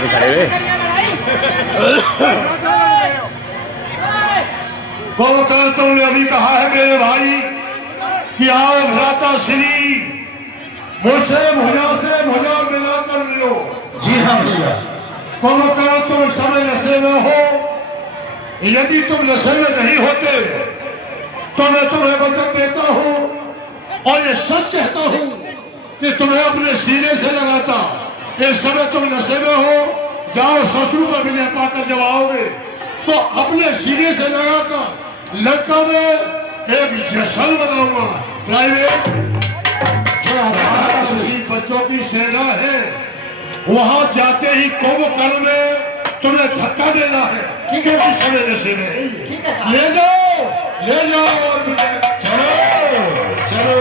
भी खड़े हुए गोवकर तुमने अभी कहा है मेरे भाई कि आओ भ्राता श्री मुझसे भुजा से भुजा मिलाकर मिलो। जी हाँ भैया। गोवकर तुम इस समय नशे में हो, यदि तुम नशे में नहीं होते तो मैं तुम्हें वचन देता हूँ और ये सच कहता हूँ कि तुम्हें अपने सीने से लगाता। इस समय तुम नशे में हो, जाओ शत्रु का विजय पाकर जब आओगे तो अपने सीने से लगाकर लड़का में एक जश्न बनाऊंगा। प्राइवेट बच्चों की सेना है, वहां जाते ही कुंभकर्ण में तुम्हें धक्का देना है। ठीक है, किस समय नशे में ले जाओ और चलो चलो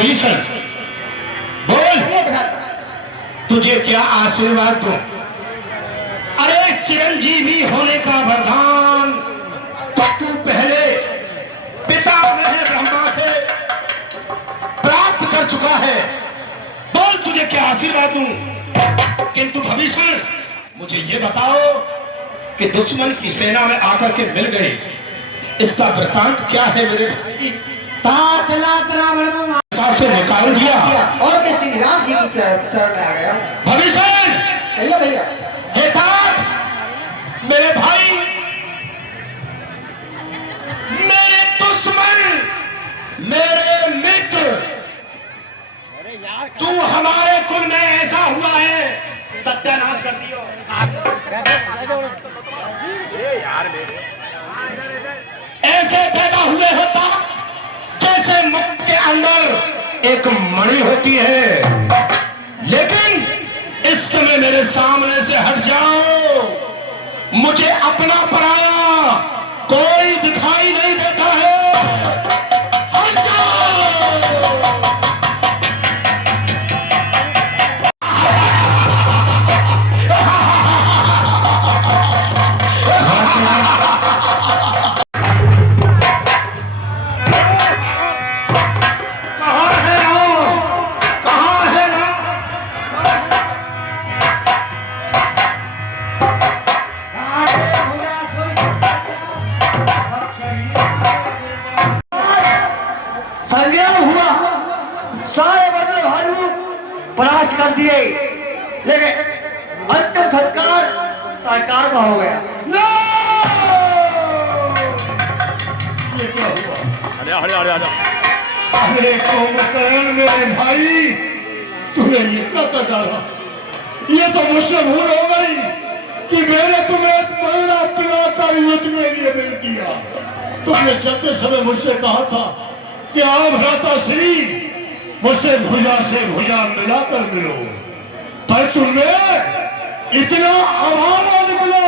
भीषण बोल, तुझे क्या आशीर्वाद दूं? अरे चिरंजीवी होने का वरदान तो तू पहले पितामह ब्रह्मा से प्राप्त कर चुका है। बोल, तुझे क्या आशीर्वाद दूं? किंतु भीषण मुझे ये बताओ कि दुश्मन की सेना में आकर के मिल गए, इसका वृतांत क्या है मेरे भाई? से निकाल दिया और श्री राम जी की शरण में आ गया। भविष्य भैया भैया हे तात, मेरे भाई, मेरे दुश्मन, मेरे मित्र, तू हमारे कुल में ऐसा हुआ है सत्यानाश कर दियो। ऐसे पैदा हुए होता जैसे मुख के अंदर एक मणि होती है, लेकिन इस समय मेरे सामने से हट जाओ, मुझे अपना पराया कोई दिखाई नहीं देता है। हट जाओ। परास्त कर दिए, लेकिन अंतिम सरकार सरकार का हो गया। ये क्या हुआ? अरे अरे कुंभकर्ण मेरे भाई, तूने ये क्या कर डाला? ये तो मुझसे भूल हो गई कि मैंने तुम्हें एक महीना पिलाकर युद्ध में लिए मिल किया। तुमने चलते समय मुझसे कहा था कि आप भ्राता श्री मुझसे भुजा से भुजा मिलाकर मिलो, पर तुमने इतना अभागा निकला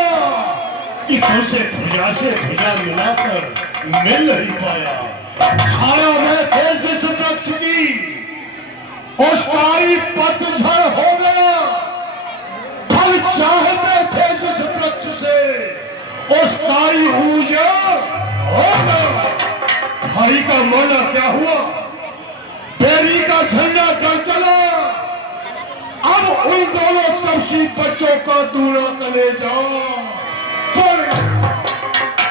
कि तुमसे भुजा से भुजा मिलाकर मिल नहीं पाया। छाया में थे जिस वृक्ष की, उसका ही पतझड़ हो गया। फल चाहते थे जिस वृक्ष से, उसका ही उजाड़ हो गया। भाई का मरना क्या हुआ? तेरी का झंडा कर चला। अब उन दोनों तपसी बच्चों का दूना कलेजा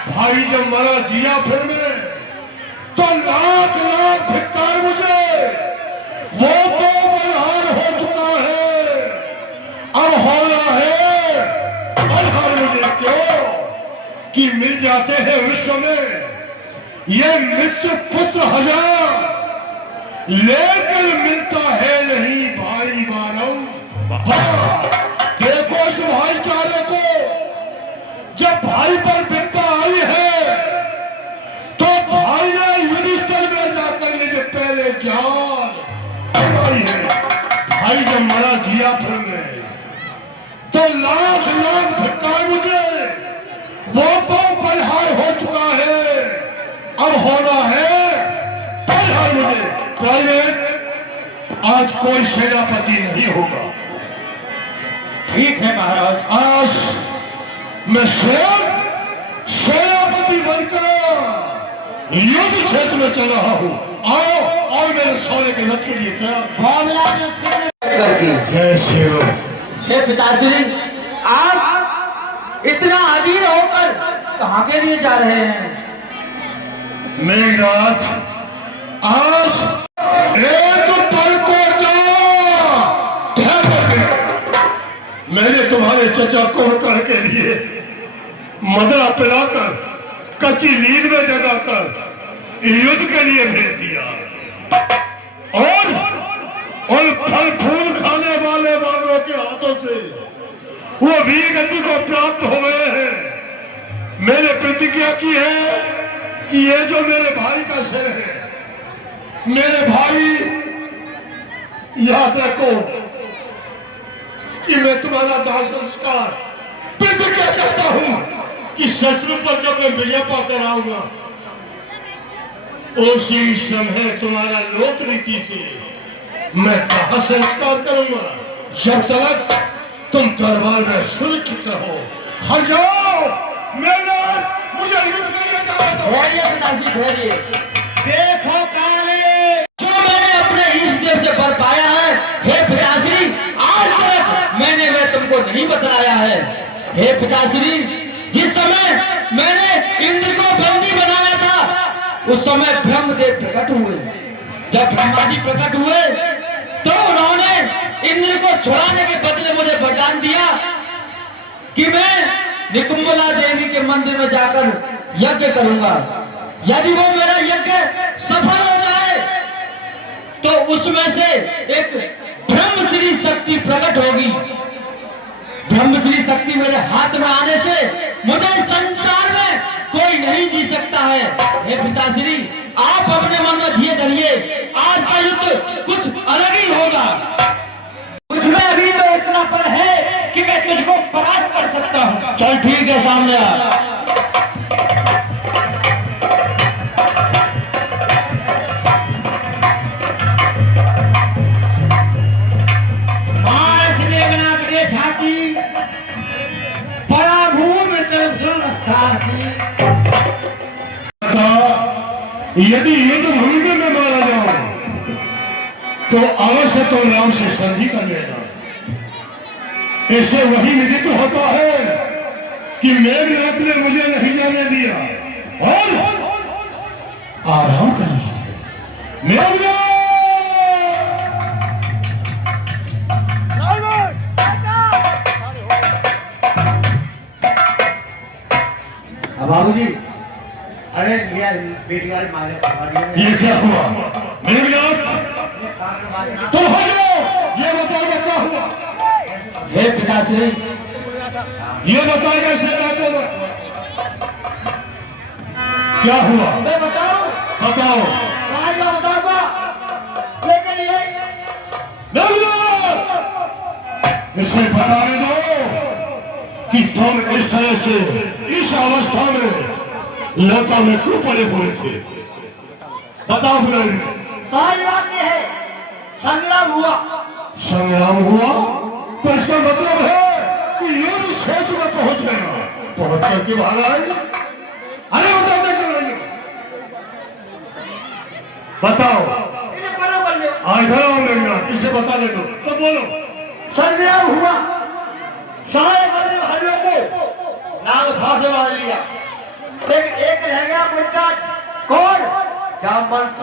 भाई जब मरा जिया फिर में तो लाख लाख धिक्कार मुझे। वो तो बलहार हो चुका है, अब हो रहा है बलहार मुझे। क्यों कि मिल जाते हैं विश्व में ये मित्र पुत्र हजार, लेकिन मिलता है नहीं भाई बारम। देखो इस भाईचारे को, जब भाई पर विपदा आई है तो भाई ने युधिष्ठिर में जाकर मुझे पहले जान आई है। भाई जब मरा जिया फिर में तो लाख लाख धक्का मुझे, वो तो बलिहार हो चुका है, अब होना है बलिहार मुझे। प्राइवेट, आज कोई सेनापति नहीं होगा। ठीक है महाराज। आज मैं स्वयं सेनापति बनकर युद्ध क्षेत्र में चल रहा हूँ। आओ और मेरे सोने के रथ के लिए क्या करके जय श्री राम। हे पिताश्री, आप इतना अधीर होकर कहाँ के लिए जा रहे हैं? मेघनाथ, आज एक पल को मैंने तुम्हारे चचा कुंभकर्ण के लिए मदरा पिलाकर कच्ची नींद में जगाकर युद्ध के लिए भेज दिया, और उन फल फूल खाने वाले बाबरों के हाथों से वो वीर गति को प्राप्त हो गए हैं। मैंने प्रतिज्ञा की है कि ये जो मेरे भाई का सिर है, मेरे भाई, याद रखो कि मैं तुम्हारा दाह संस्कार प्रतिज्ञा करता हूं कि शत्रु पर जब मैं विजय पाकर आऊंगा, उसी समय तुम्हारा लोक रीति से मैं कहा संस्कार करूंगा, जब तक तुम दरबार में सुरक्षित रहो। हट जाओ, मुझे युद्ध करने जाओ। पिताजी ठहरिए। देखो काले, जो मैंने अपने इस देव से बर पाया है, हे पिताश्री, आज तक मैंने वह तुमको नहीं बतलाया है। हे पिताश्री, जिस समय मैंने इंद्र को बंदी बनाया था, उस समय ब्रह्मदेव प्रकट हुए। जब ब्रह्मा जी प्रकट हुए तो उन्होंने इंद्र को छुड़ाने के बदले मुझे वरदान दिया कि मैं निकुंभला देवी के मंदिर में जाकर यज्ञ करूंगा। यदि वो मेरा यज्ञ सफल हो जाए तो उसमें से एक ब्रह्मश्री शक्ति प्रकट होगी। ब्रह्मश्री शक्ति मेरे हाथ में आने से मुझे संसार में कोई नहीं जी सकता है। हे पिताश्री, आप अपने मन में धीरे धरिए, आज का युद्ध कुछ अलग ही होगा। मुझमें अभी तो इतना बल है कि मैं तुझको परास्त कर सकता हूँ। चल ठीक है, सामने आ। यदि युद्ध भूमि में मारा जाऊं तो अवश्य तो राम से संधि कर लेना। इससे वही विदित होता है कि मेघनाथ ने मुझे नहीं जाने दिया और आराम कर रहा है। मेघनाथ, बाबूजी, अरे ये बेटी वाले मारे ये क्या हुआ? मेघनाथ, तुम हो जाओ, ये बताओ क्या हुआ? हे पिताश्री, ये बताओ कैसे बातों में क्या हुआ? मैं बताऊं? बताओ। साथ में बताऊंगा, लेकिन ये मेघनाथ, इसे बताने दो कि तुम इस तरह से इस अवस्था में लंका में क्यों पड़े हुए थे? बताओ फिर। सारी बात ये है, संग्राम हुआ। संग्राम हुआ तो इसका मतलब है कि युद्ध क्षेत्र में पहुंच गया। पहुंच करके बाहर आए। अरे बताओ क्या कर रही हो? बताओ। इधर आओ मेघनाथ, इसे बता दे दो तो बोलो। संग्राम हुआ, सारे मंत्री भाइयों को नाग फांस से मार लिया, लेकिन एक रह गया मुद्दा। कौन? जामवंत।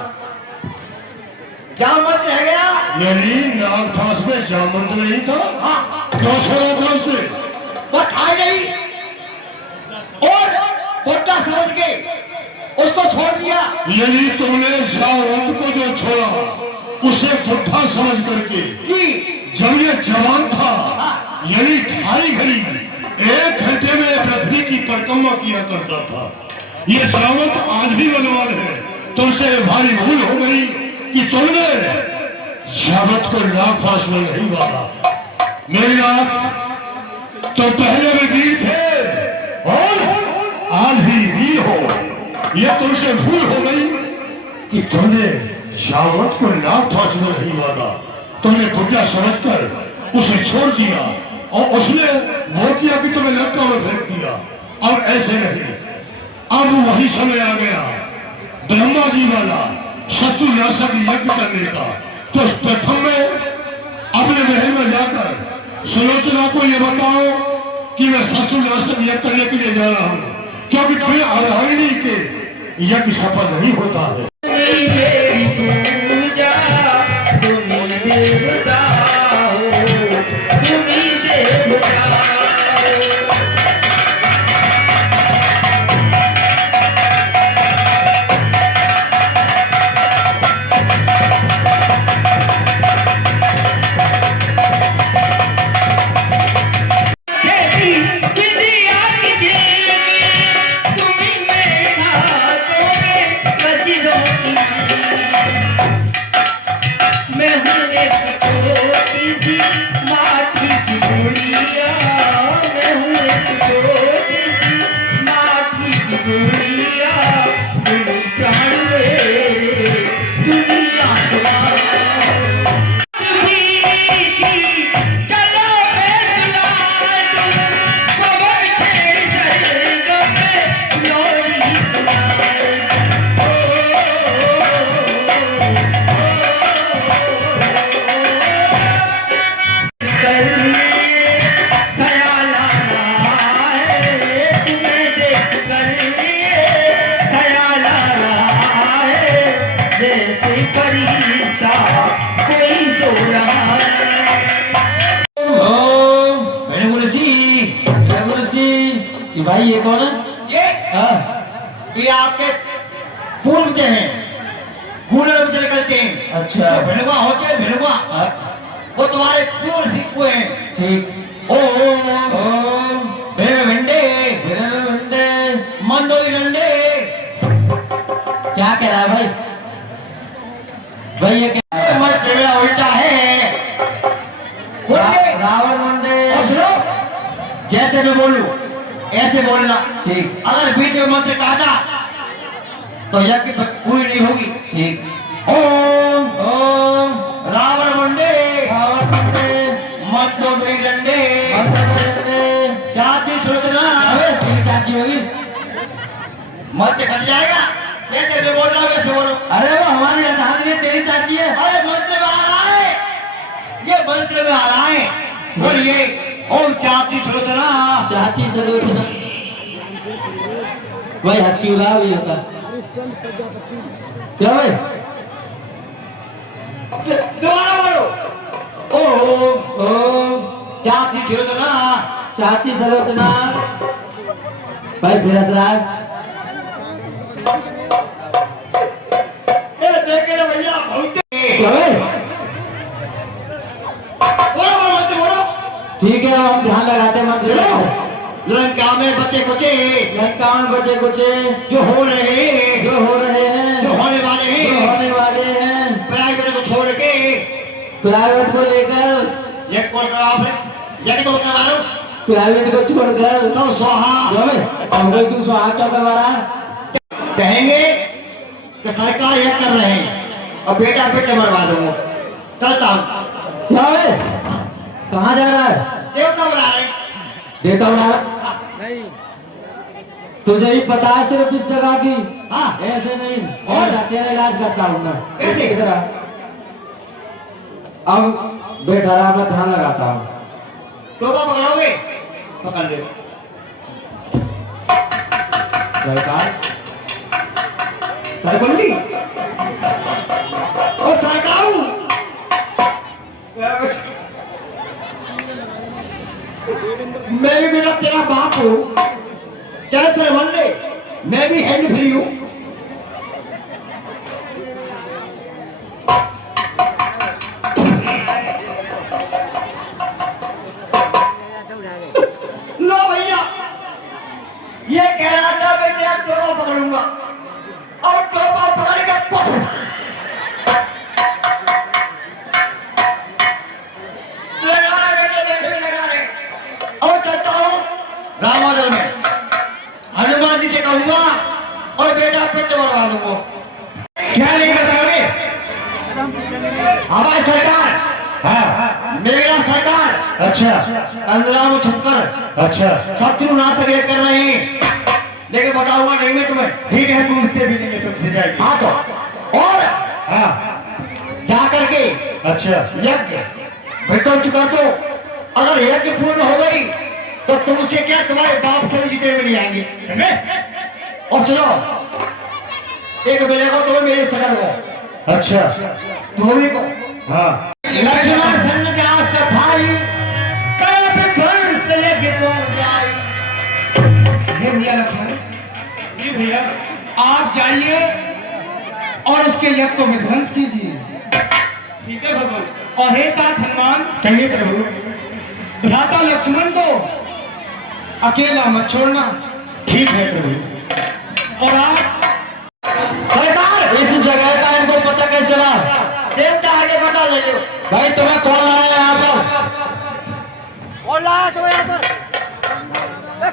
जामवंत रह गया। यानी नागफांस में जामवंत नहीं था? हाँ, क्यों छोड़ा था उसे? वो था नहीं और मुद्दा समझ के उसको छोड़ दिया। यानी तुमने जामवंत को जो छोड़ा उसे बुद्धा समझ करके, जी, जब ये जवान था, यानी 2.5 घड़ी 1 घंटे में पृथ्वी की परिक्रमा किया करता था। ये जामवंत आज भी बलवान है। तुमसे भारी भूल हो गई कि तुमने जामवंत को नागफांस में नहीं बांधा। मेघनाथ, तो पहले भी वीर थे और आज भी वीर हो। यह तुमसे भूल हो गई कि तुमने शावत को नाक फांस में नहीं बांधा। तुमने बुढ़ा समझकर उसे छोड़ दिया और उसने वो किया कि तुम्हें लंका में फेंक दिया। अब ऐसे नहीं, अब वही समय आ गया ब्रह्मा जी वाला शत्रु नाशक यज्ञ करने का। तो प्रथम में अपने महल में जाकर सुलोचना को यह बताओ कि मैं शत्रु नाशक यज्ञ करने के लिए जा रहा हूं, क्योंकि फिर अर्धांगिनी के यज्ञ सफल नहीं होता है। भाई ये कौन है? ये आपके पूर्वज हैं, गुरु से निकलते हैं। अच्छा भिड़वा होते हैं, भिड़वा वो तुम्हारे पूर्व सिख हुए हैं। ठीक। ओ भेड़ भंडे मंदोई डंडे। क्या कह रहा है भाई? भाई ये क्या मत मेरा उल्टा है। रावण मंडे। जैसे मैं बोलूं ऐसे बोलना। ठीक। अगर बीच में मंत्र काटा तो यज्ञ पूरी नहीं होगी। ठीक। ओम ओम रावण मुंडे मंदोदरी डंडे चाची सुलोचना। तेरी चाची होगी। मंत्र कट जाएगा। जैसे मैं बोल रहा हूं वैसे बोलो। अरे वो हमारी अर्धांगिनी में तेरी चाची है। अरे मंत्र में आ रहा है, ये मंत्र में आ रहा है। बोलिए ओम चाची सुलोचना। चाची सुलोचना। भाई हंस क्यों रहा है? होता क्या भाई? दोबारा बोलो। ओम चाची सुलोचना। चाची सुलोचना। भाई फिर हंस रहा है। देखे ना भैया बहुत क्या भाई? बोलो मत बोलो। ठीक है हम ध्यान लगाते हैं मंत्र से। लंका में बचे कुचे, लंका में बचे कुचे जो हो रहे हैं, जो हो रहे हैं, जो होने वाले जो हैं, होने वाले हैं, प्राइवेट को छोड़ के प्राइवेट को लेकर ये कॉल करा फिर ये तो करवा लो। प्राइवेट को छोड़कर सब स्वाहा। जो भाई सब तू स्वाहा क्या करवा रहा है? कहेंगे कि सरकार ये कर रहे हैं और बेटा बेटे बर्बाद होंगे। चलता हूँ। क्या भाई? कहाँ जा रहा है? देवता बना रहे। देता हूँ ना। तुझे ही पता है सिर्फ इस जगह की। हाँ ऐसे नहीं और तेरा इलाज करता हूँ मैं। कैसे? किधर आ? अब बैठा रहा मैं ध्यान लगाता हूँ। टोपा पकड़ोगे? पकड़ ले। सरकार सरकुंडी और सरकाऊ। मैं भी बेटा तेरा बाप हूँ। कैसे बन ले? मैं भी हैंड फ्री हूँ। लो भैया, ये कह रहा था मैं तेरा टोपा पकड़ूंगा और टोपा पकड़ के लगा रहे बेटे, लगा रहे और चलता रामायण में हनुमान जी से कहूंगा और बेटा पेट मरवा दूंगा। क्या नहीं बताओगे? हमारी सरकार, हाँ, मेरा सरकार अच्छा अंधरा में छुपकर अच्छा, शत्रु नाशक ये कर रहे हैं, लेकिन बताऊंगा नहीं मैं तुम्हें। ठीक है, पूछते भी नहीं है तुमसे जाएगी। हाँ तो और हाँ, जा करके अच्छा यज्ञ विध्वंस कर दो। अगर यज्ञ पूर्ण हो गई तो तुमसे क्या तुम्हारे बाप से भी जीते में नहीं आएंगे। और सुनो, एक मिलेगा तुम्हें मेरे सगर को, अच्छा, धोबी को। हाँ, लक्ष्मण संग जा सफाई कर विध्वंस यज्ञ तो जाई। हे भैया लक्ष्मण, जी भैया, आप जाइए और उसके यज्ञ को विध्वंस कीजिए। ठीक है भगवान। और हे तात हनुमान, कहिए प्रभु। भ्राता लक्ष्मण को अकेला मत छोड़ना। ठीक है प्रभु। और आज सरकार, इस जगह का इनको पता कैसे चला? देवता आगे बता ले लो। भाई तुम्हें कौन लाया यहाँ पर? कौन लाया तुम्हें यहाँ पर?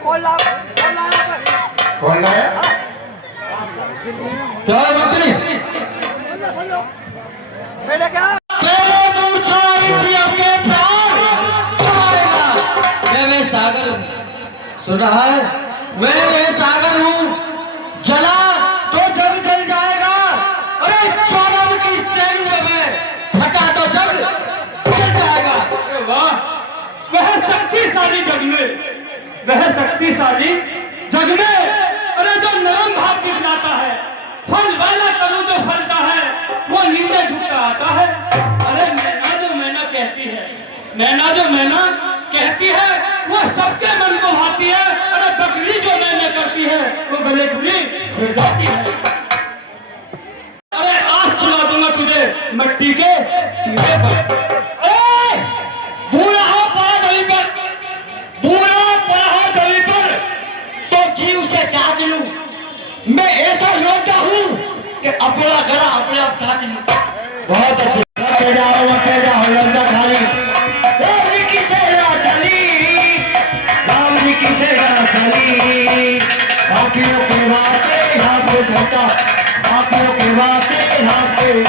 कौन लाया यहाँ पर? कौन लाया? क्या है मंत्री? पहले क्या? मैं सागर हूँ, सुन रहा है? मैं सागर हूँ, जला तो जग जल जाएगा। अरे चौरव की शैली में मैं फटा तो जग जल जाएगा। वाह, वह शक्तिशाली जग में, वह शक्तिशाली जग में, अरे जो नरम भाव दिखलाता है, फल वाला करूँ जो फलता है, वो नीचे झुकता आता है। अरे मैना जो मैना कहती है, मैना जो मैना कहती है, वो सबके मन को भाती है। अरे बकरी जो मैंने करती है, वो गले खुली फिर जाती है। अरे आज चुला दूंगा तुझे मिट्टी के हीरे पर। बूढ़ा पड़ा जमीन पर, बूढ़ा पड़ा जमीन पर तो जीव से काट लूं। मैं ऐसा योद्धा हूं कि अपना गला अपने आप काट लूं। बहुत अच्छे। मत जाओ योद्धा खाली। राम जी की सेना चली, राम जी की सेना चली। पापियों के वास्ते हाथ में सोता, पापियों के वास्ते हाथ में।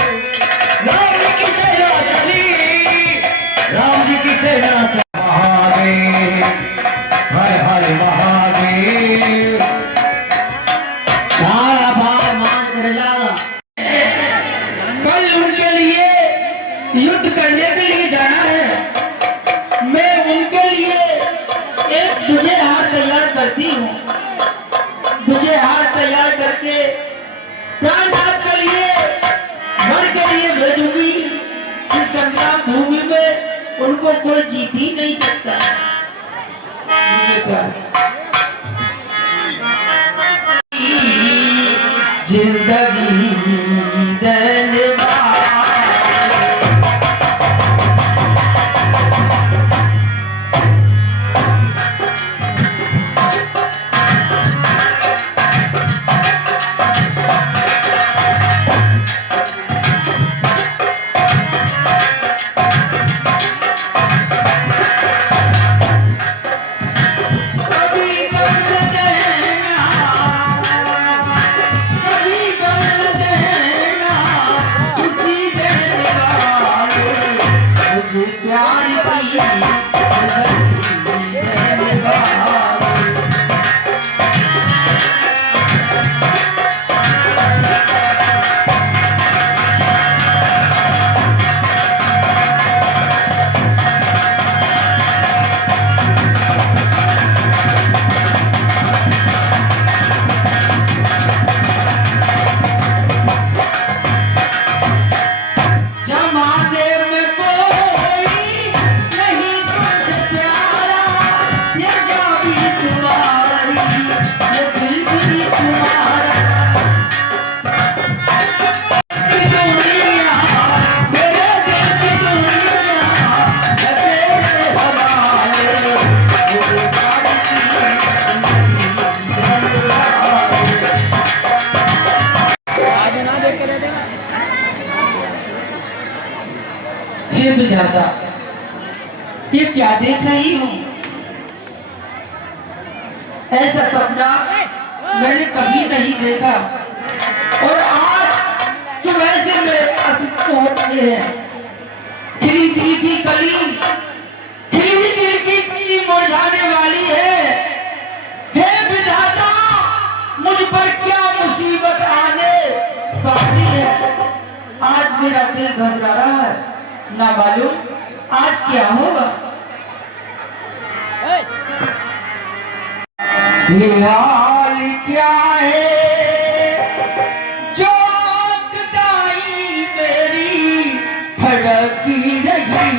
राम जी की सेना चली, राम जी की सेना चली। महादेव हर हर महादेव। सारा बार मान कर लागा। कल उनके लिए युद्ध करने के लिए जाना है। मैं उनके लिए एक बुझेहार तैयार करती हूँ। बुझेहार तैयार करके प्राणनाथ के लिए, मर के लिए भेजूंगी। इस संग्राम भूमि में उनको कोई जीत ही नहीं सकता। मुझे प्यार जिंदगी देने वाला। कभी गम न देना, कभी गम न देना, किसी देने वाले। मुझे प्यार की जिंदगी देने वाले। जमाने में कोई नहीं तुमसे प्यारा, ये जान भी तुम्हारी, ये दिल भी तुम्हारा। ये दुनिया, मेरे दिल की दुनिया, है तेरे हवाले। मुझे प्यार की जिंदगी देने वाले। हे विधाता, ये क्या देख रही हूँ? ऐसा सपना मैंने कभी नहीं देखा और आज सुबह से मेरे आंसू होते हैं। खिली दिल की कली, खिली दिल की कली मुरझाने वाली है। हे विधाता, मुझ पर क्या मुसीबत आने वाली है। आज मेरा दिल घबरा रहा है, ना मालूम आज क्या होगा। ये हाल क्या है जो जुदाई मेरी फड़की रही।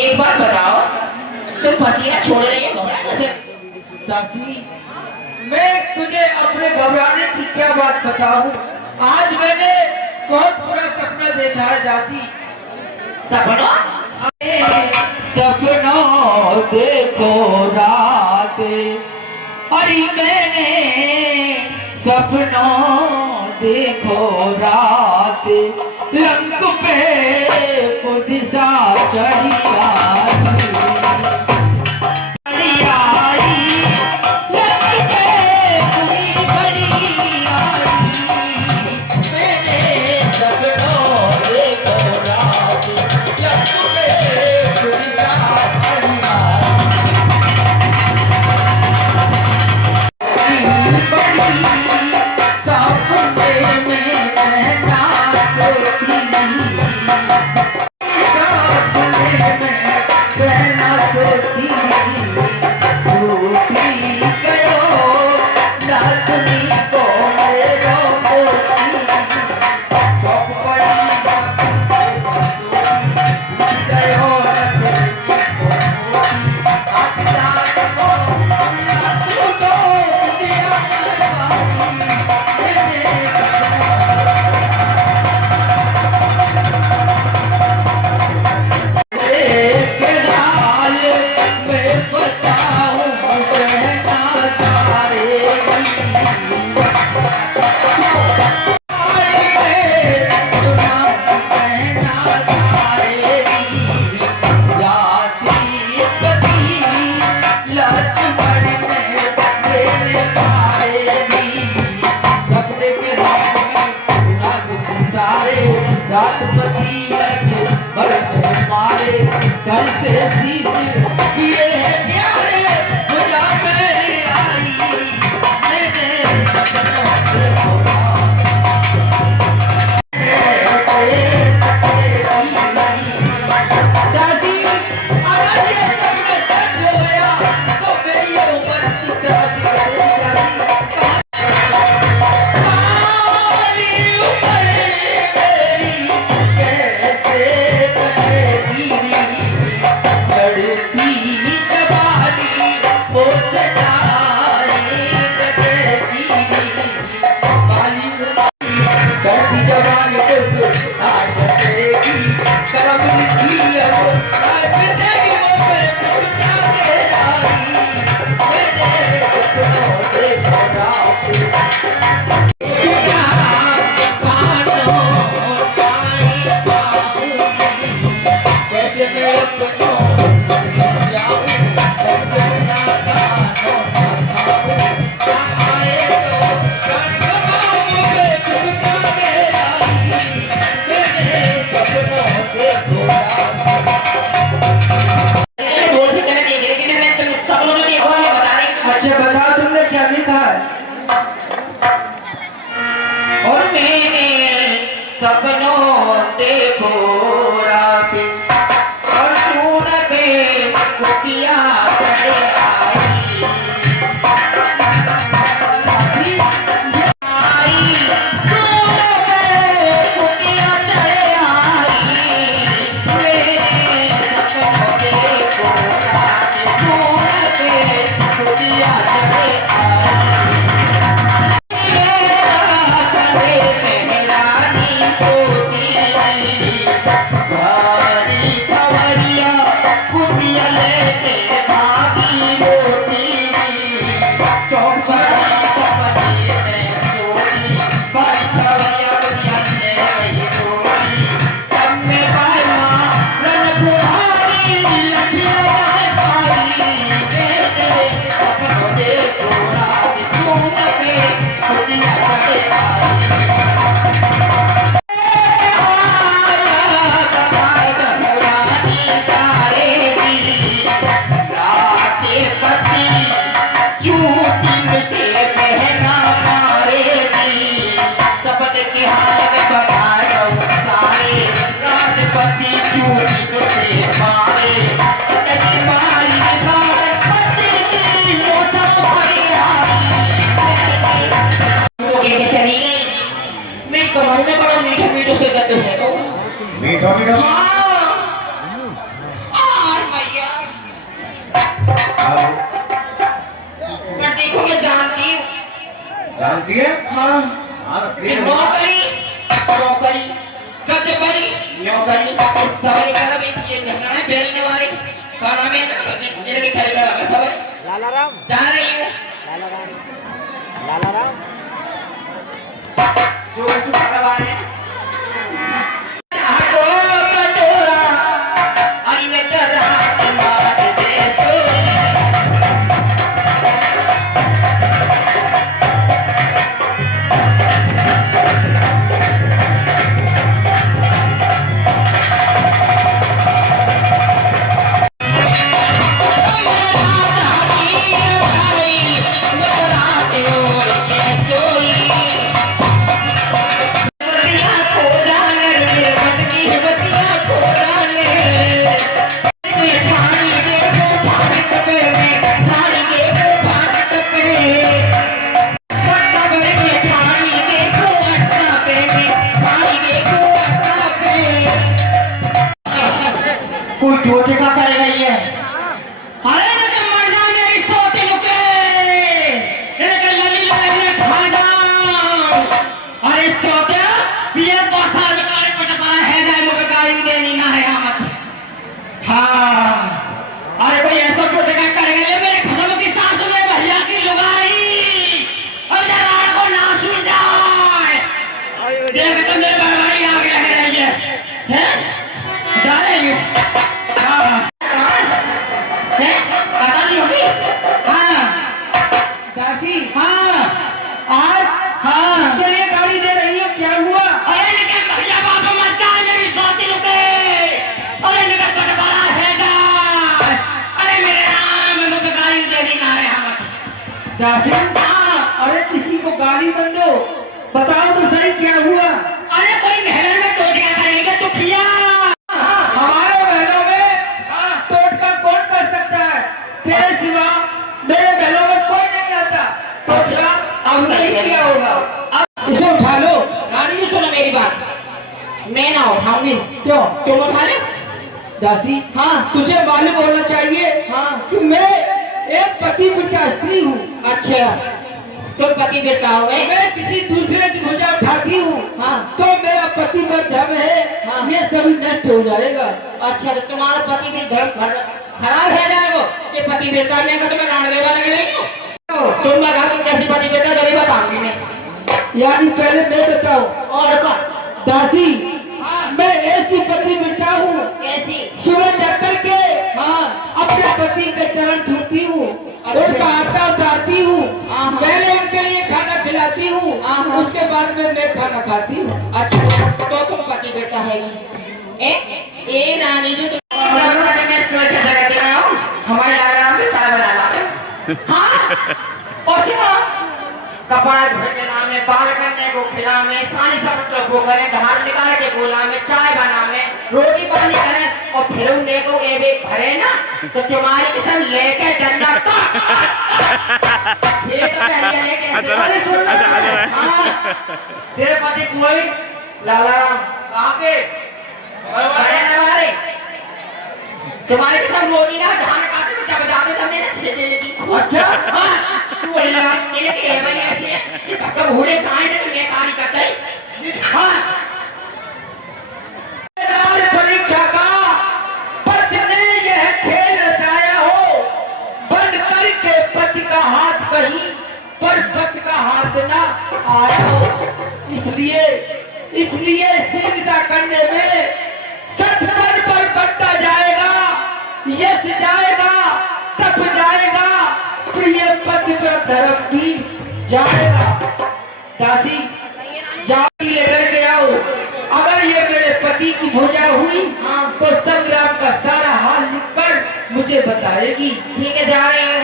एक बात बताओ, तुम पसीना छोड़ रही हो, घबरा कैसे? दासी, मैं तुझे अपने घबराने की क्या बात बताऊं। आज मैंने बहुत बुरा सपना देखा है दासी। सपनों? सपनों देखो रात, अरे मैंने सपनों देखो रात, लंक पे कुदिसा चढ़ी आई। में सपनों देखो राती और चून पे कुटिया चढ़े चली गई। मेरी कमर में बड़ा मीठा मीठा से दर्द है तो मीठा मीठा पर देखो मैं जानती हूँ। जानती है? हाँ हाँ नौकरी नौकरी सबसे बड़ी नौकरी इस सवारी का रब ये देखना है बेलने वाले खाना में जिनके खड़े में रखा सवारी लालाराम जा रही हूँ लालाराम जो तुम्हारा बारे में को कटोरा अरे मैं तेरा मार दे सोई कोई टोटे का कर रही है। अरे लेकिन मर जा मेरी सोती लुके, लेकिन लली लली खा जा। अरे सोते ये बसा निकाले पटका है ना मुझे गाड़ी देनी ना है आमत। हाँ अरे कोई ऐसा टोटे का करेगा ले मेरे खत्म की सांस में भैया की लुगाई और जरा को ना सुई जाए। देख तो मेरे भाई आगे रह रही है जा रही है दासी हाँ आज हाँ इसके लिए गाड़ी दे रही है क्या हुआ? अरे लेकिन भैया बाप मत जाए मेरी सोती लुके। अरे लेकिन बड़ा बड़ा है जा। अरे मेरे नाम में मुझे गाड़ी देनी ना है हम दासी हाँ अरे किसी को गाड़ी बंद दो बताओ तो सही क्या हुआ? अरे कोई महल में टोटिया करेगा तो किया हमारे महलों में टोटका कौन कर सकता है तेरे सिवा मेरे महलों में कोई नहीं आता। टोटका अब सही क्या होगा? अब इसे उठा लो। रानी सुनो मेरी बात मैं ना उठाऊंगी क्यों? तुम उठा ले दासी हाँ तुझे मालूम होना चाहिए हाँ कि मैं एक पति पिता स्त्री हूँ। अच्छा तुम पति बेटा हो गए मैं किसी दूसरे की भुजा उठाती हूँ हाँ तो मेरा पति पर धर्म है हाँ। ये सभी नष्ट हो जाएगा। अच्छा तो तुम्हारा पति भी धर्म खराब है जाएगा ये पति बेटा ने का तुम्हें राणदेवा लगे नहीं क्यों? तुम लगा तुम कैसी पति बेटा तभी बताऊंगी मैं। यानी पहले मैं बताऊं और कौन दासी मैं ऐसी पति बेटा हूँ कैसी? सुबह जाकर के हाँ अपने पति के चरण छूती हूँ अच्छा। उनका आटा उतारती हूँ हाँ। पहले उनके लिए खाना खिलाती हूँ हाँ। उसके बाद में मैं खाना खाती हूँ। अच्छा तो तुम पति बेटा है ए रानी जो तुम मैं सुबह की जगह दे रहा हूँ हमारे आराम से चाय बनाना हाँ और सुनो कपड़ा धोए के नाम में बाल करने को खिलावे, सानी सब को करे, धार निकाल के गोला में चाय बनावे, रोटी पानी करे और फिर उन्हें को ए भी भरे ना तो तुम्हारे के संग लेके डंडा ये तो पहले लेके अरे सुन ना, हाँ तेरे पति कोई लाला आके भरे ना मारे तुम्हारे के संग रोटी ना धान काटे तो जब जाते तब मेरे छेदे लगी। अच्छा हाँ तू बोलेगा ये लेके ए भाई ऐसे कब भूले जाए ना तो मैं कहानी करता ही हाँ परीक्षा का पति ने यह खेल रचाया हो, बंद करके पति का हाथ कहीं पर पति का हाथ ना आया हो। इसलिए सीमिता करने में सतपथ पर बट्टा जाएगा, यश जाएगा, तप जाएगा, प्रिय पति पर धर्म भी जाएगा। दासी जाओ लेकर के आओ, अगर ये मेरे पति की भुजा हुई तो संग्राम का सारा हाल लिखकर मुझे बताएगी। ठीक है जा रहे हैं।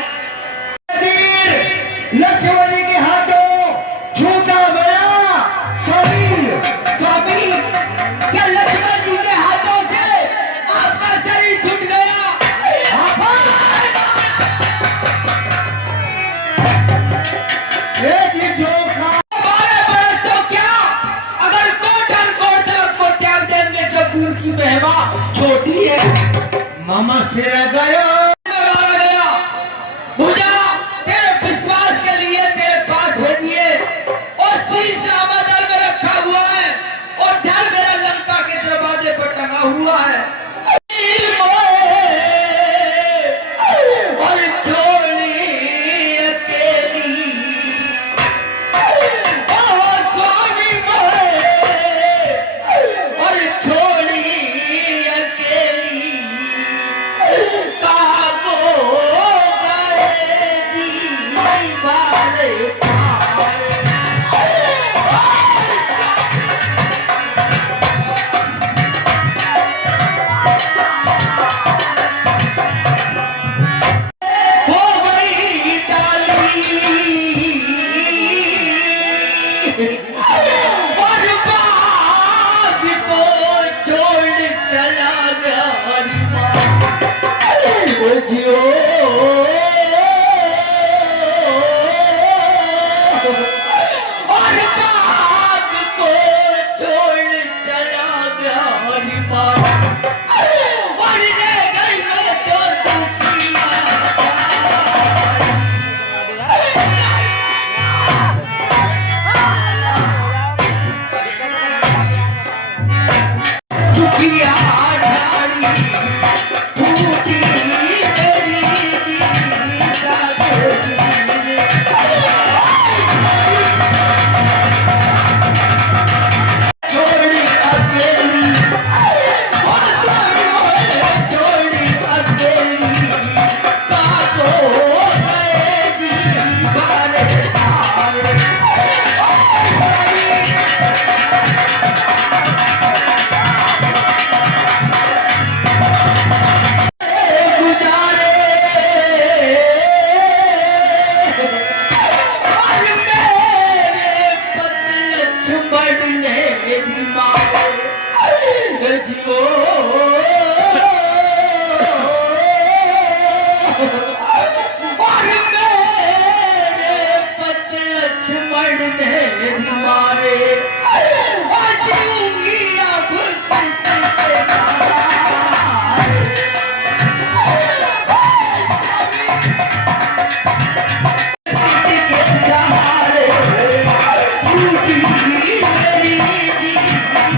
लक्ष्मण जी के हाथों झूठा बना स्वामी क्या लक्ष्मण जी के हाथों से आपका शरीर छूट गया? तो क्या अगर कोटन कोट को त्याग देंगे जो गुरु की महिमा छोटी है। मामा शेरा गया मारा गया भुजा तेरे विश्वास के लिए तेरे पास भेजिए और शीश रामादल में रखा हुआ है और धड़ मेरा लंका के दरवाजे पर टंगा हुआ है। और छोड़ी अकेली और छोड़ी अकेली कहा को गए जी बारे हो गई डाली और बाग को छोड़ चला गया जियो और बाग को छोड़ चला गया और ले गई मैं तो दुखी दुखिया ढाली फूटी मेरी जीता छोड़ी अकेली छोड़ी अकेली कहा को गए जी बारे गुजारे और मेरे पति लक्ष्मण ने भी मारे जियो और मेरे पति लक्ष्मण ने भी मारे और जीऊंगी अब किसी के सहारे। किसी के सहारे टूटी मेरी जीता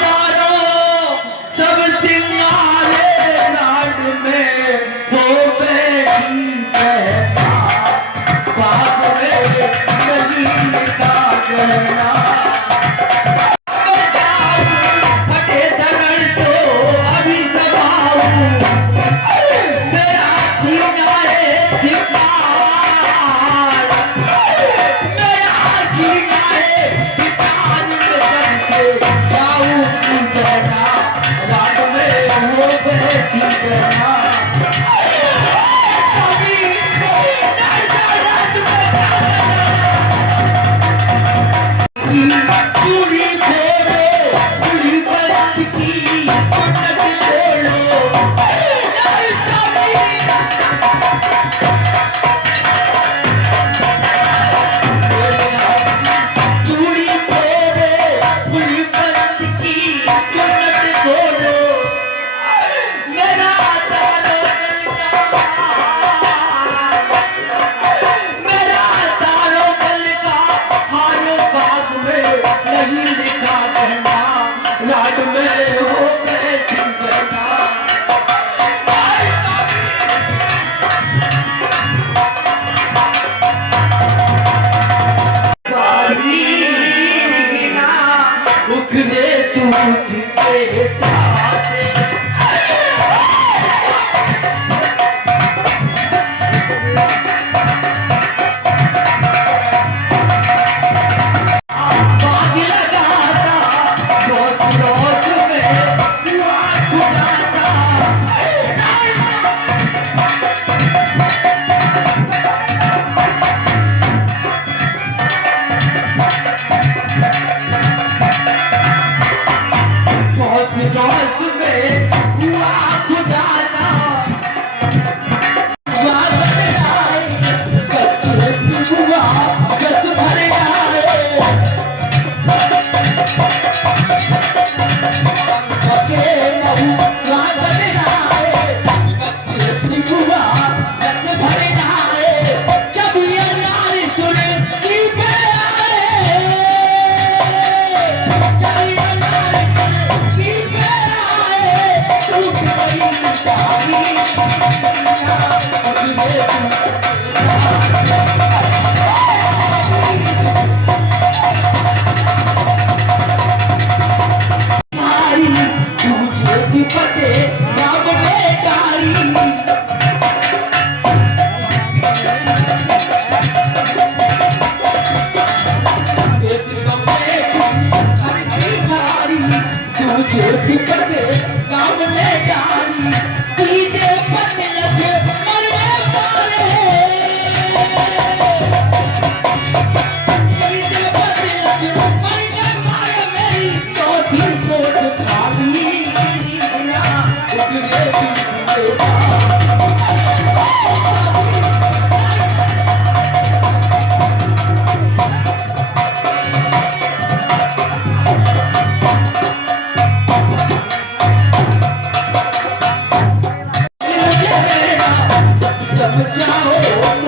तारो सब सिंगारे नाड में वो बैठी है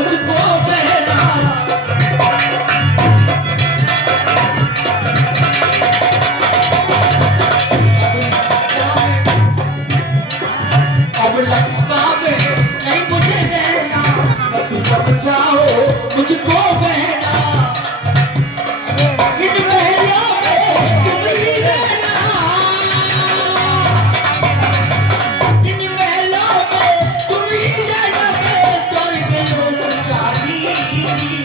मुझको बहना। अब लंका में नहीं मुझे रहना, मत समझाओ मुझको बहना। इन महलों में तुम ही रहना, इन महलों में तुम ही रहना। मैं स्वर्ग लोक चाहती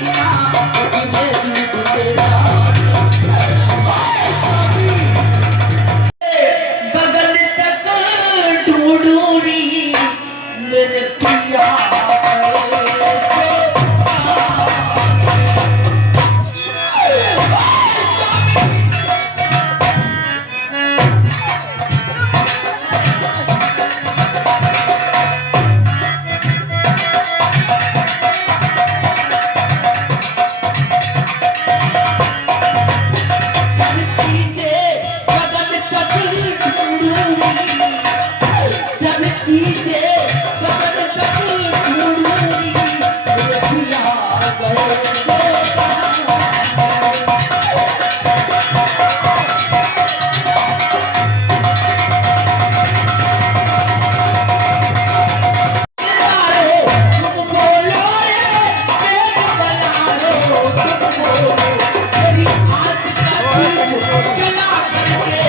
ना, मैं दिल तेरा गगन तक ढूंढूंगी मेरे पिया। धरती से गगन तक ढूंढूंगी, धरती से गगन तक ढूंढूंगी मेरे पिया गए से तुम बोलो ये मेघ बलारो, तुम बोलो मेरी आस का दीप जला करके,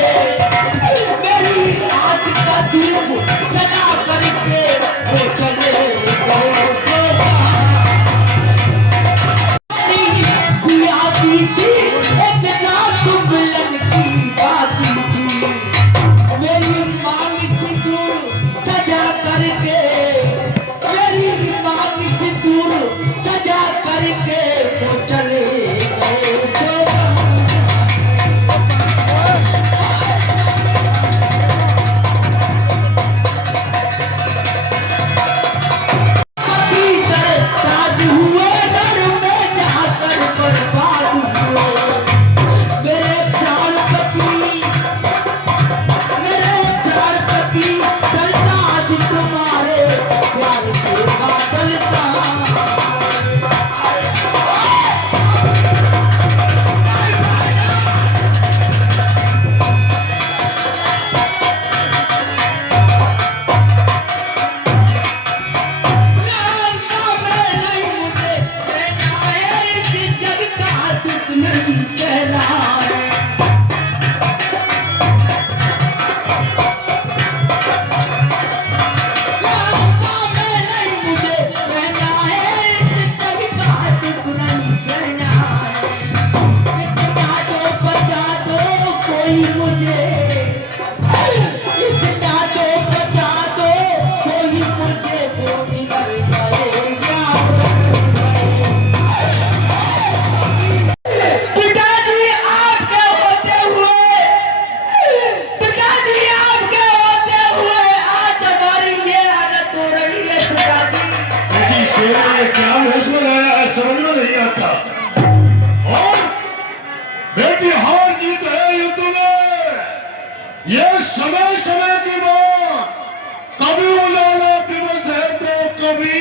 मेरी आस का दीप जला करके वो चले गए से। पिया की थी एक रात मिलन की बाकी थी, मेरी मांग सिंदूर सजा करके, मेरी मांग सिंदूर सजा करके वो चले गए से। पति सरताज हुए नर में जाकर बर्बाद हुए, मेरे प्राण पति, मेरे प्राण पति सरताज तुम्हारे प्यार के बादल का। लंका में नहीं मुझे रहना है, इस जग का दुख नहीं सहना है। लंका में नहीं मुझे रहना है, इस जग का दुख नहीं सहना है। इतना तो बता दो कोई मुझे, इतना तो बता दो कोई मुझे, वो इधर गए या उधर गए। पिताजी आपके होते हुए, पिताजी आपके होते हुए आज हमारी ये हालत हो रही है। पिताजी बेटी तेरा ये क्या भेष बनाया है समझ में नहीं आता। और बेटी हार जीत है युद्ध में, ये समय समय की बात, कभी उजाला दिवस है तो कभी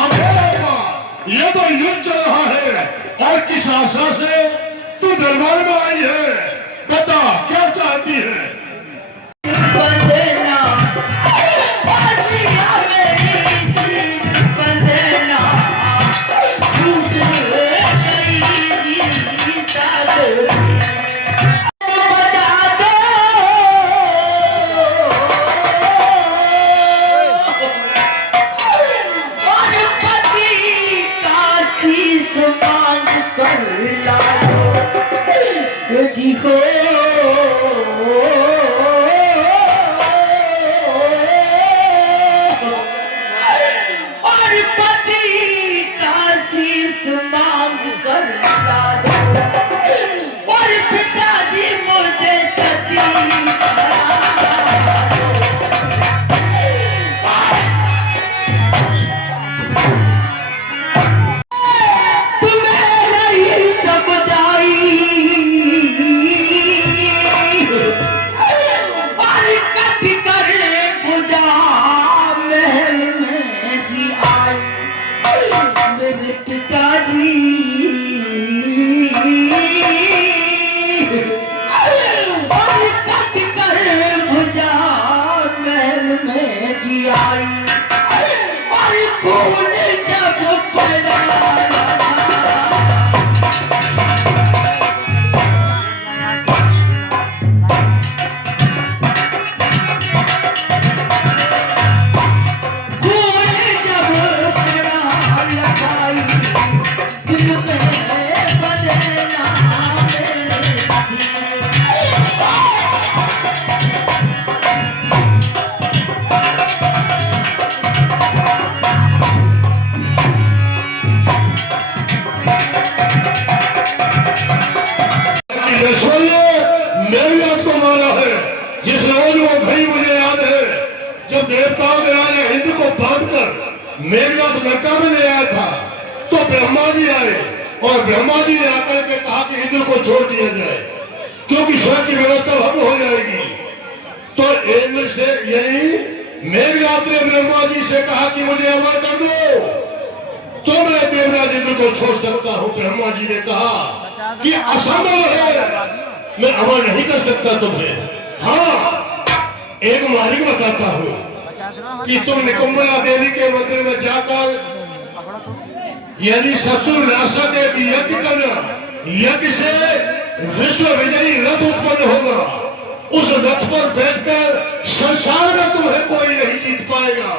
अंधेरा का। ये तो युद्ध चल रहा है और किस आशा से तू दरबार में आई है, बता क्या चाहती है। बंदना बाजिया मेरी जीत बंदना, टूट गई जी साथ बचा दो। और पति का शीश मांग कर लाओ जी हो। और पति का शीश मांग कर ला दो, और पिताजी मुझे सती तुम्हें नहीं समझाई पिताजी और कट कर भुजा महल में जियाई और खून जब पड़ा मेरी याद को मारा है। जिस रोज वो घड़ी मुझे याद है जब देवताओं के राजा इंद्र को बांधकर मेघनाथ लंका में ले आया था, तो ब्रह्मा जी आए और ब्रह्मा जी ने आकर के कहा कि इंद्र को छोड़ दिया जाए क्योंकि स्वर्ग की व्यवस्था भंग हो जाएगी। तो इंद्र से यानी मेघनाथ ने ब्रह्मा जी से कहा कि मुझे अमर कर दो तो मैं देवराज इंद्र को छोड़ सकता हूँ। ब्रह्मा जी ने कहा कि असंभव है, मैं अमर नहीं कर सकता तुम्हें। हाँ, एक मालिक बताता हूँ कि तुम निकुंभला देवी के मंदिर में जाकर यदि शत्रु नाशक एक यज्ञ करना, यज्ञ से विश्व विजयी रथ उत्पन्न होगा। उस रथ पर बैठकर संसार में तुम्हें कोई नहीं जीत पाएगा,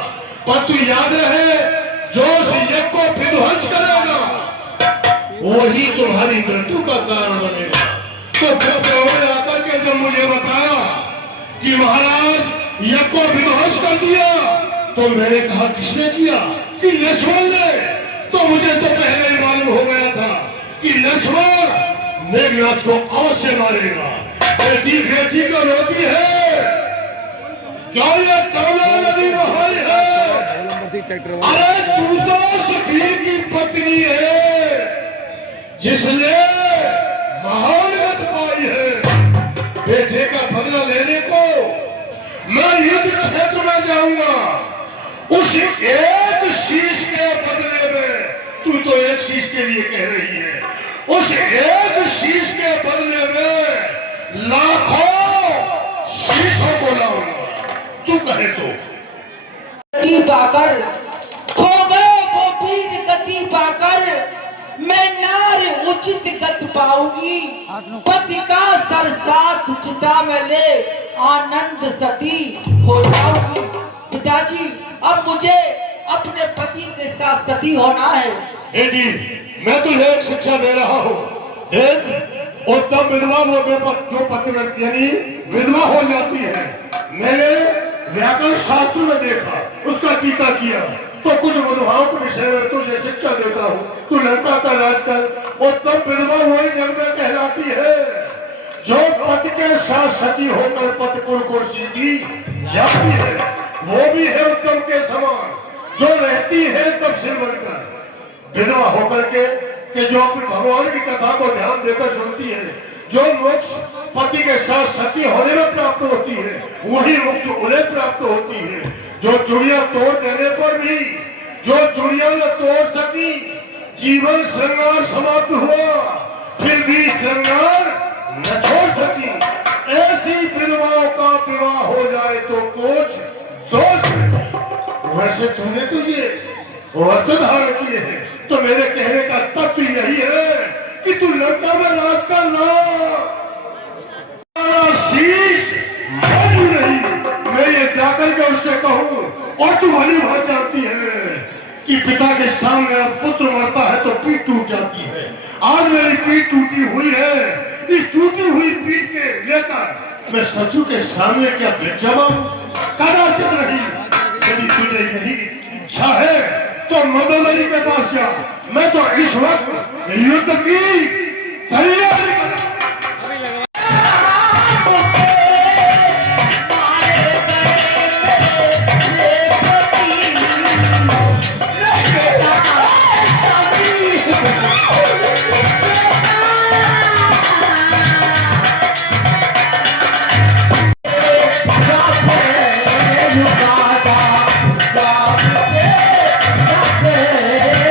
पर तू याद रहे जो उस यज्ञ को विध्वंस करेगा वही तुम्हारी मृत्यु का कारण बनेगा। तो ने आकर के जब मुझे बताया कि महाराज यज्ञ को विध्वंस कर दिया, तो मैंने कहा किसने किया? कि लक्ष्मण ने। तो मुझे तो पहले ही मालूम हो गया था कि लक्ष्मण मेघनाथ को अवश्य मारेगा। बेटी बेटी को रोती है, क्या ये करुणा नदी बहाई है? अरे तू तो सखी की पत्नी है जिसने महान गत पाई है। बेटे का बदला लेने को मैं युद्ध क्षेत्र में जाऊंगा, उस एक शीश के बदले में, तू तो एक शीश के लिए कह रही है, उस एक शीश के बदले में लाखों शीशों को लाऊंगा। तू कहे तो गति पाकर हो गए वो वीर गति पाकर, मैं नार उचित गत पाऊंगी। पति का सरसाथ चिता में ले आनंद सती हो जाऊंगी। पिताजी अब मुझे अपने पति के साथ सती होना है। जी, मैं तुझे एक शिक्षा दे रहा हूँ। एक उत्तम विधवा वो जो पतिव्रत यानी विधवा हो जाती है, मैंने व्याकरण शास्त्र में देखा, उसका टीका किया। तो कुछ विधवाओं के विषय में तुझे शिक्षा देता हूँ। तू लंका का राज कर। उत्तम विधवा वही गंगा कहलाती है जो पति के साथ सती होकर पतिपुर को सीधी जाती है। वो भी है उत्तम के समान, जो रहती है तब सिर बनकर विधवा होकर के जो अपने भगवान की कथा को ध्यान देकर सुनती है। जो मोक्ष पति के साथ सती होने में प्राप्त होती है, वही मोक्ष उन्हें प्राप्त होती है। जो चुड़िया तोड़ देने पर भी जो चुड़िया न तोड़ सकी, जीवन श्रृंगार समाप्त हुआ फिर भी श्रृंगार न छोड़ सकी। ऐसी विधवाओं का विवाह हो जाए तो कुछ दोष नहीं। वैसे तूने तो ये वस्त्र धारण किए हैं, तो मेरे कहने का तत्व यही है कि तू लंका में राज का शीश मानू नहीं। मैं ये जाकर के उससे कहूँ, और तू भली बात जानती है कि पिता के सामने पुत्र मरता है तो पीठ टूट जाती है। आज मेरी पीठ टूटी हुई है। इस टूटी हुई पीठ के लेकर मैं शत्रु के सामने क्या भिक्षा मांगू? कदाचित नहीं। यदि तुझे यही इच्छा है तो मदनरी के पास जा। मैं तो इस वक्त युद्ध की तैयारी कर रहा हूं।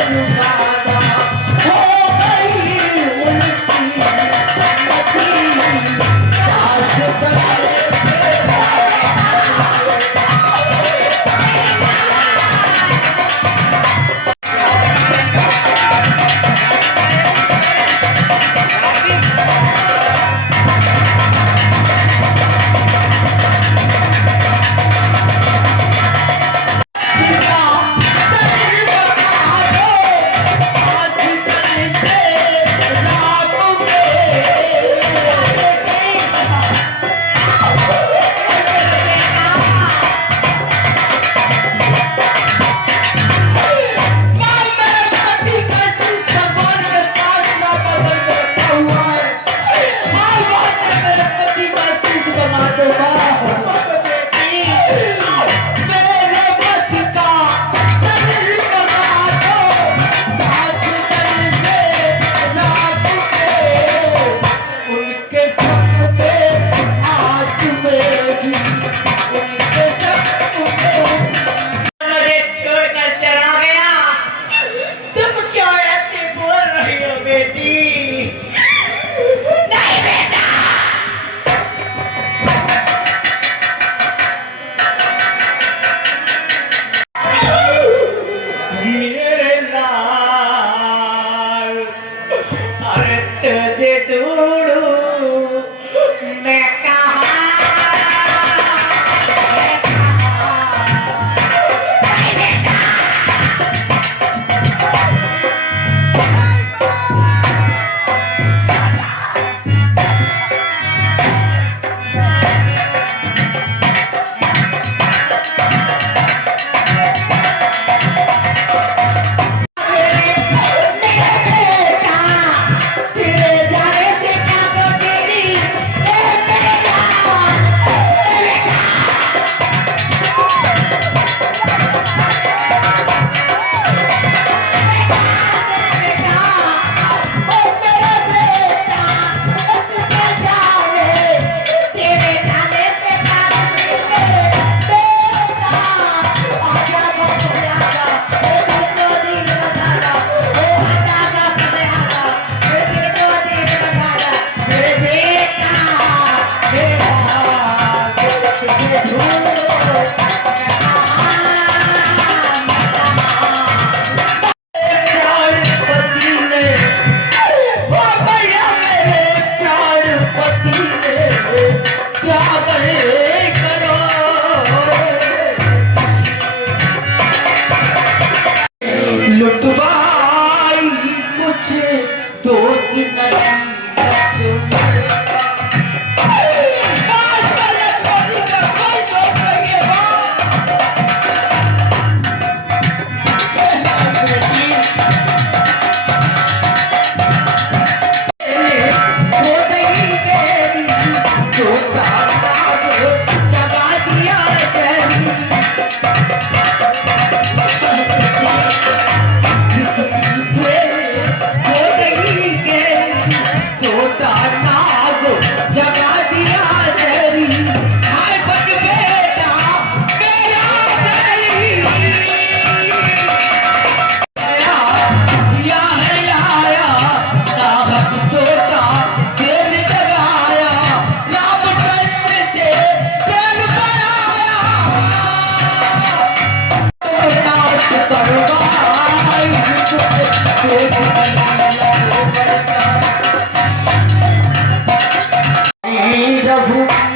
रुका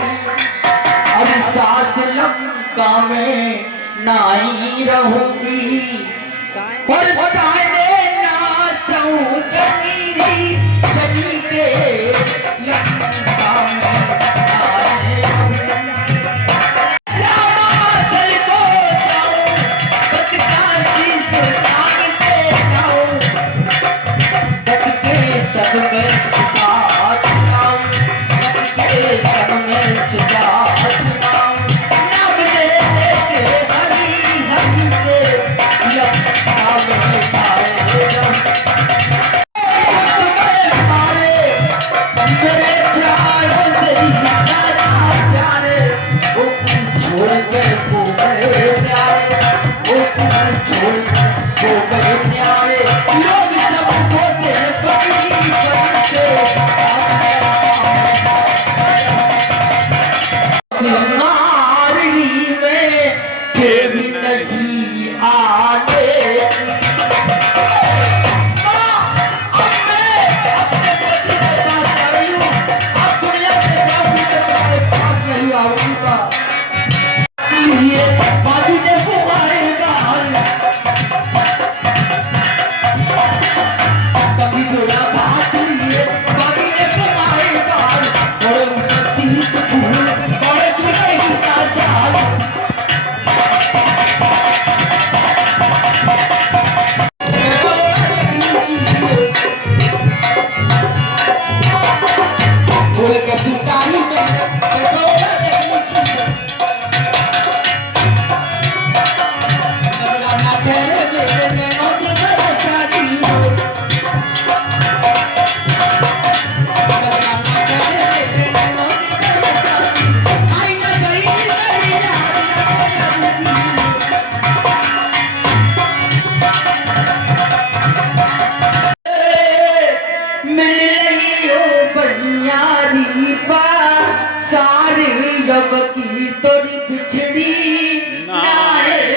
अब साथ लंका में नाई रहूंगी और ताने नाचूं जनी जनी के लंका में नाई रहूंगी। रामाचल को जाऊं बदकाशी सुल्तान के जाऊं बद के सब में साथ जाऊं बद के सब में साथ जाऊं नाम ले लेके हरी हरी के लंका में नाई रहूंगी। मेरे प्यारों से जाना प्यारे वो छोड़ के वो बड़े प्यारे वो छोड़ के वो बड़े प्यारे लोग सब बोलते पगड़ी करते सिंगारी में फिर नहीं आने रब की तोर बिछड़ी नारे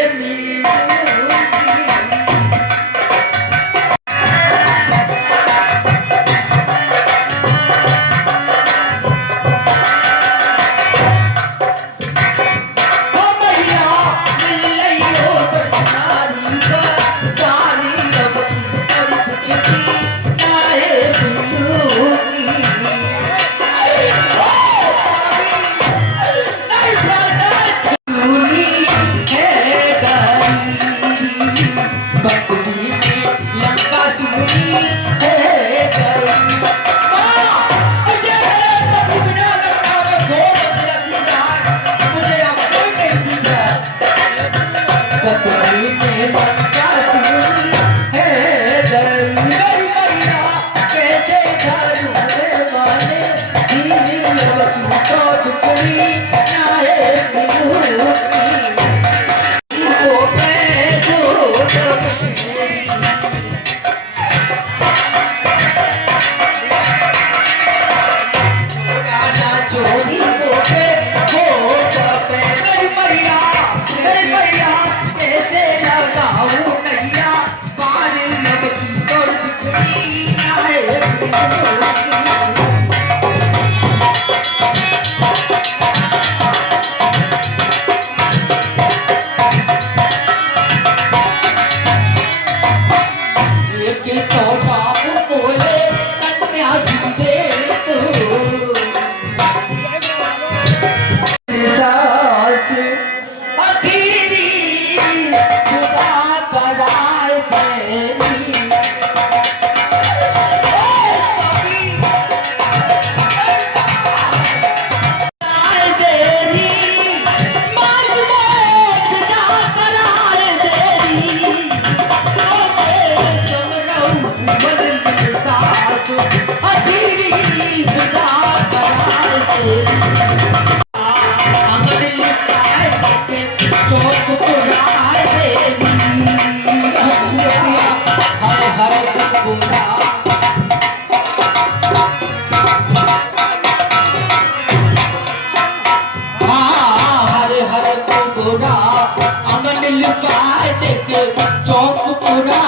आंगन लुका दे के चौक पुरा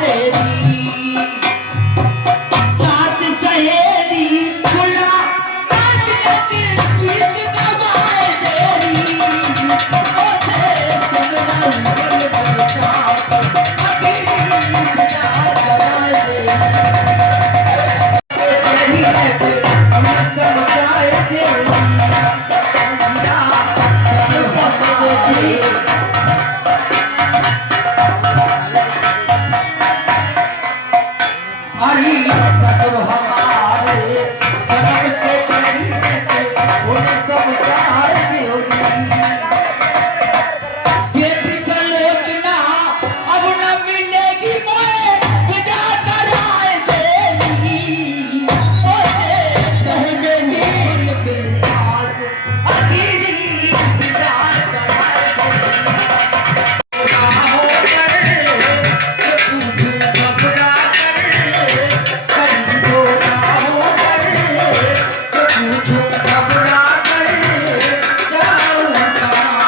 तेरी नारी ससुर हमारे जन्म से तेरी से उन्हें सब चाहती होगी ये त्रिसलोचना अब न मिलेगी मोए विदा कराए देली ओसे सहबे नील बिलास अखीरी विदा कराए देली राहों पर पूछू घबरा कर करी दो राहों पर पूछू घबरा कर जाऊं कहाँ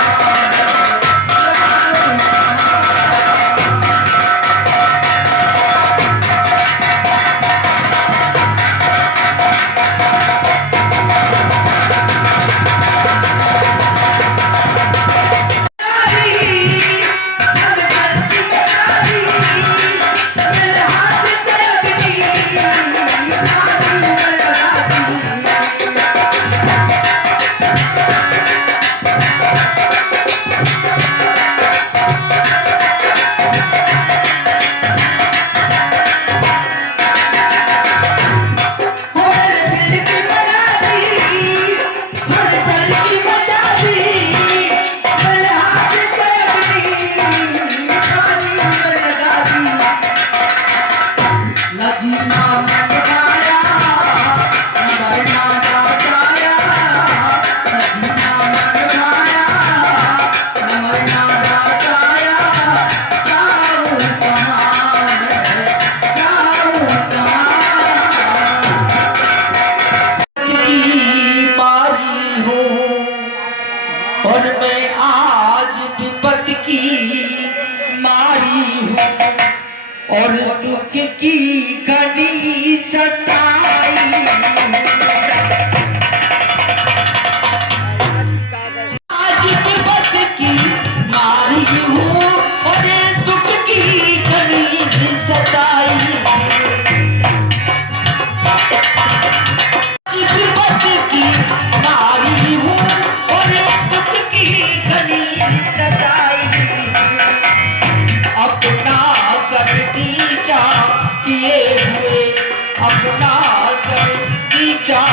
और मैं आज विपत की मारी हूँ और दुख की घड़ी सताई आज विपत की मारी हूँ और दुख की घड़ी सताई विपत की मारी हूँ और दुख की घड़ी सताई अपना सब नीचा किए हुए अपना सब नीचा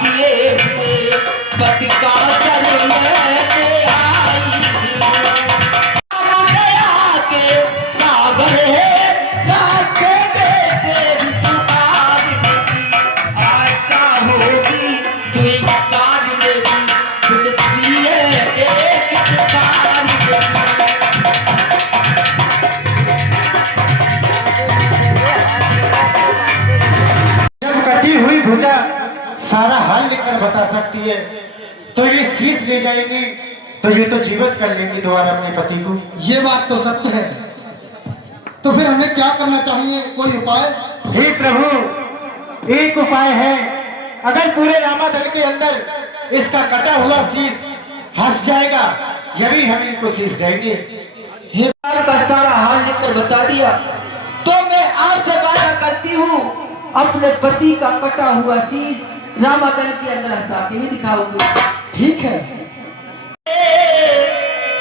किए हुए पति का सर लेने आई दया के सागर है लाखे बेटे तुम्हारी आशा होगी स्वीकार मेरी सुनती है एक पुकार मेरी जब कटी हुई भुजा सारा हाल लिखकर बता सकती है तो ये शीश ले जाएंगी तो ये तो जीवित कर लेंगी दोबारा अपने पति को। ये बात तो सत्य है। तो फिर हमें क्या करना चाहिए, कोई उपाय? हे प्रभु, एक उपाय है। अगर पूरे रामादल के अंदर इसका कटा हुआ शीश हंस जाएगा, यही हम इनको शीश देंगे। हे का सारा हाल लिखकर बता दिया तो मैं आपसे वादा करती हूँ अपने पति का कटा हुआ शीश रामादल के अंदर हंसा के भी दिखाऊंगी। ठीक है।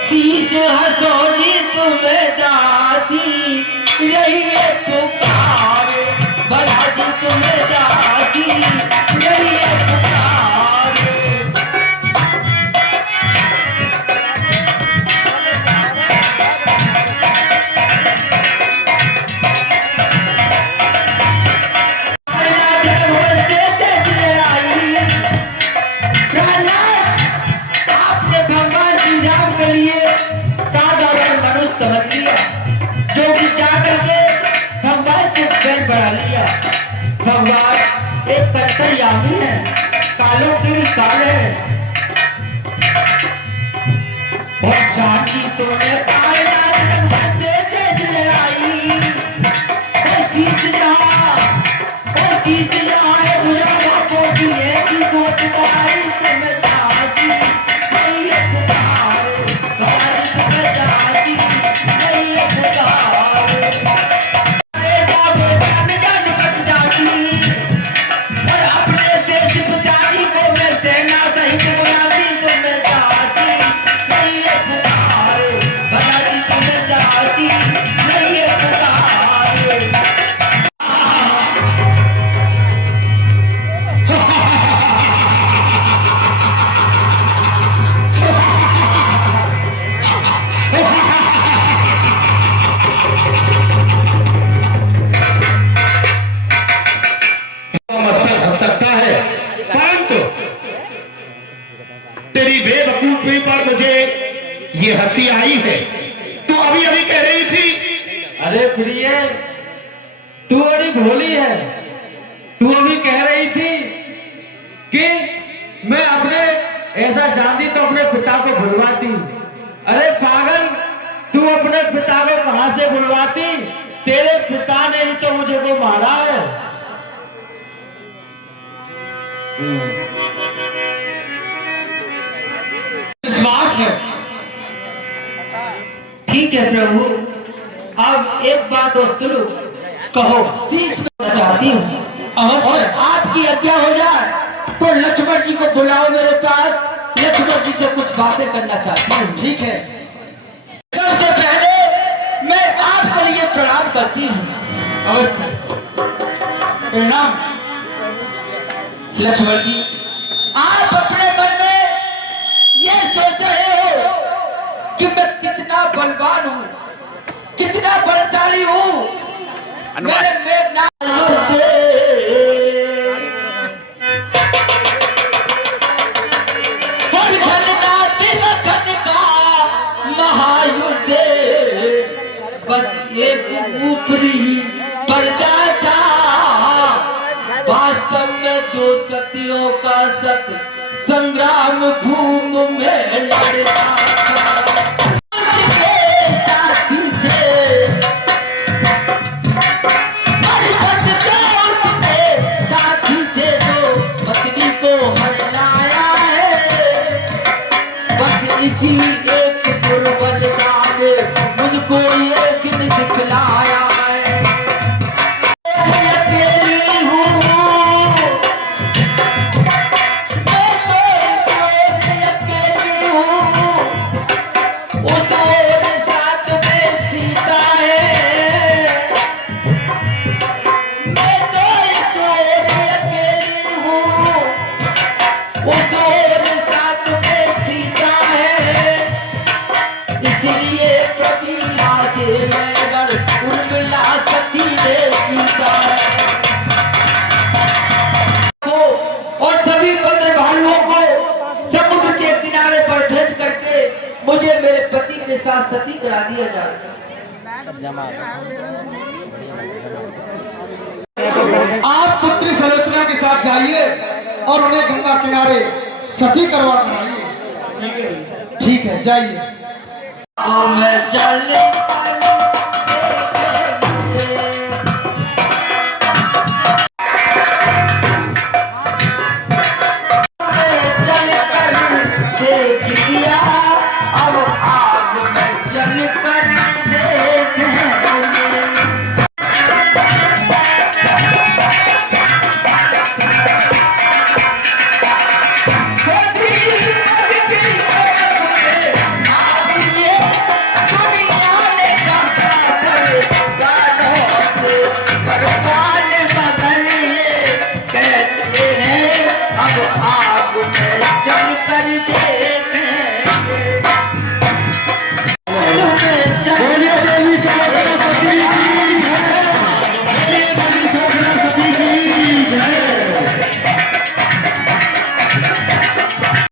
शीश हंसो जी तुम्हें दासी रही है पुकार भला जी तुम्हें दासी रही है पुकार आपने भगवान श्री राम के लिए साधारण मनुष्य समझ लिया, जो कि जाकर के भगवान से बैर बढ़ा लिया। भगवान एक अंतर्यामी है, कालों के भी काल है। और जानी तुमने भगवान से लड़ाई शीश जहाँ है बुझावा पोती ऐसी गोद आई तुम्हें दासी नहीं है पुकार भला तुम्हें दासी नहीं है पुकार अरे जागो जान बच जाती और अपने से पिताजी को मैं सेना सहित बुलाती तुम्हें दासी नहीं है पुकार भला तुम्हें दासी नहीं है पुकार तुझे हंसी आई है? तू अभी अभी कह रही थी। अरे प्रिय, तू बड़ी भोली है। तू अभी कह रही थी कि मैं अपने ऐसा जानती तो अपने पिता को भुलवाती। अरे पागल, तू अपने पिता को कहां से भुलवाती? तेरे पिता ने ही तो मुझे को मारा है। विश्वास है। ठीक है प्रभु, अब एक बात और सुनो। कहो। शीश करना चाहती हूँ अवश्य। और आपकी आज्ञा हो जाए तो लक्ष्मण जी को बुलाओ मेरे पास। लक्ष्मण जी से कुछ बातें करना चाहती हूँ। ठीक है। सबसे पहले मैं आपके लिए प्रणाम करती हूँ। अवश्य। प्रणाम। लक्ष्मण जी, आप अपने मन में ये सोच रहे हो कि मैं कितना बलवान हूँ, कितना बलशाली हूँ। मेरे मेघनाथ महायुद्ध बस एक ऊपरी पर्दा था। वास्तव में दो सतियों का सत संग्राम भूमि में लड़ता था। उसके साथी थे परिपथ दोस्त थे, साथी थे जो पत्नी को हर लाया है। बस इसी एक दुर्बलता ने मुझको ये दिन दिखलाया है। मैं अकेली हूँ, मैं तो अकेली हूँ। उस और साथ में सीता है। मैं तो अकेली हूँ, उस और साथ में सीता है। इसलिए कबीला से लड़ उर्मिला सती ने जीता है। और सभी पंद्र भालुओं को समुद्र के किनारे पर भेज करके मुझे मेरे पति के साथ सती करा दिया जाए। आप पुत्री सलोचना के साथ जाइए और उन्हें गंगा किनारे सती करवा कर आइए। ठीक है, जाइए। मैं चल देख लिया, अब आग में जल कर देखेंगे। अब आग में जल कर दे